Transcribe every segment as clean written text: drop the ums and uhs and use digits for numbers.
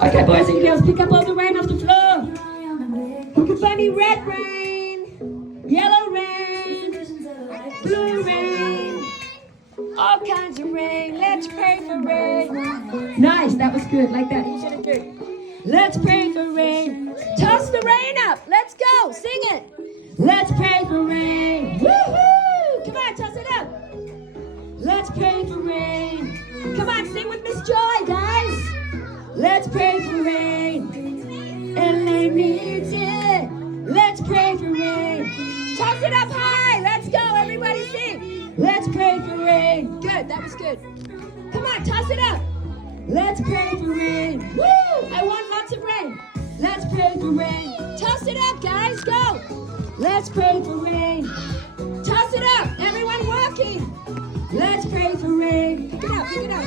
Okay, boys and girls, pick up all the rain off the floor. You can find me red rain, yellow rain, blue rain, all kinds of rain. Let's pray for rain. Nice, that was good, like that. You did it good. Let's pray for rain. Toss the rain up. Let's go. Sing it. Let's pray for rain. Woohoo! Come on, toss it up. Let's pray for rain. Come on, sing with Miss Joy, guys. Let's pray for rain. LA needs it. Let's pray for rain. Toss it up high. Let's go. Everybody sing. Let's pray for rain. Good. That was good. Come on, toss it up. Let's pray for rain. Woo! I want lots of rain. Let's pray for rain. Toss it up, guys. Go. Let's pray for rain. Toss it up. Everyone walking. Let's pray for rain. Pick it up. Pick it up.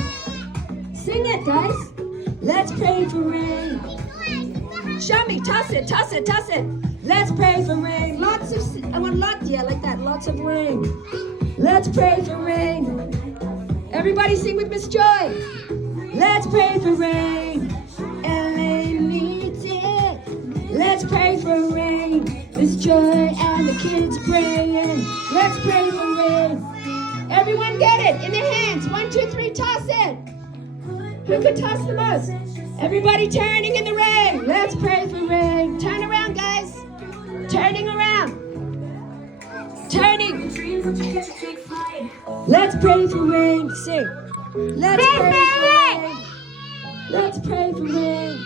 Sing it, guys. Let's pray for rain. Show me. Toss it. Toss it. Toss it. Let's pray for rain. Lots of. I want lots. Yeah, like that. Lots of rain. Let's pray for rain. Everybody sing with Miss Joy. Let's pray for rain. LA needs it. Let's pray for rain. Miss Joy and the kids praying. Let's pray for rain. Everyone get it in their hands. 1, 2, 3, toss it. Who could toss the most? Everybody turning in the rain. Let's pray for rain. Turn around, guys. Turning around. Turning. Let's pray for rain. Sing. Let's pray for rain. Let's pray for rain.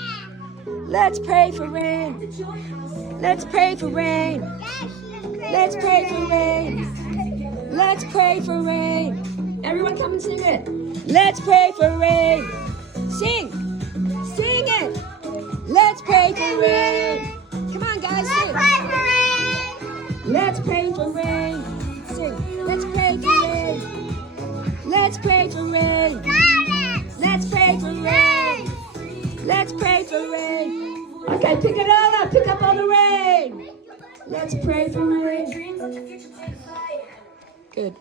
Let's pray for rain. Let's pray for rain. Let's pray for rain. Let's pray for rain. Everyone come and sing it. Let's pray for rain. Sing. Sing it. Let's pray for rain. Come on, guys, sing. Let's pray for rain. Sing. Let's pray for rain. Let's pray for rain. Let's pray for rain. Let's pray for rain. Okay, pick it all up. Pick up all the rain. Let's pray for rain. Good.